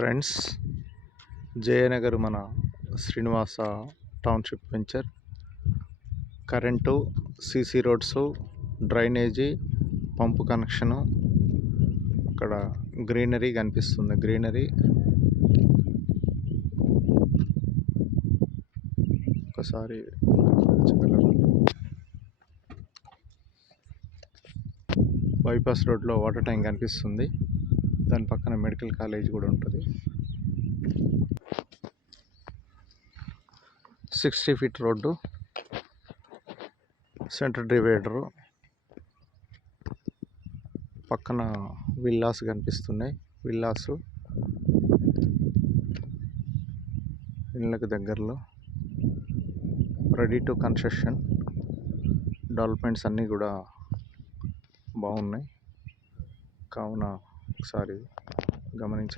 Friends, Jayanagar మన Srinivasa township venture. Current, CC roads, drainage, pump connection. అక్కడ greenery కనిపిస్తుంది. Greenery ఒకసారి బైపాస్ రోడ్లో వాటర్ ట్యాంక్ కనిపిస్తుంది. దాని పక్కన మెడికల్ కాలేజ్ కూడా ఉంటుంది. 60 ఫీట్ రోడ్డు, సెంటర్ డివైడరు, పక్కన విల్లాస్ కనిపిస్తున్నాయి. విల్లాసు ఇళ్ళకి దగ్గరలో రెడీ టు కన్స్ట్రక్షన్. డెవలప్మెంట్స్ అన్నీ కూడా బాగున్నాయి. కావున ఒకసారి గమనించండి.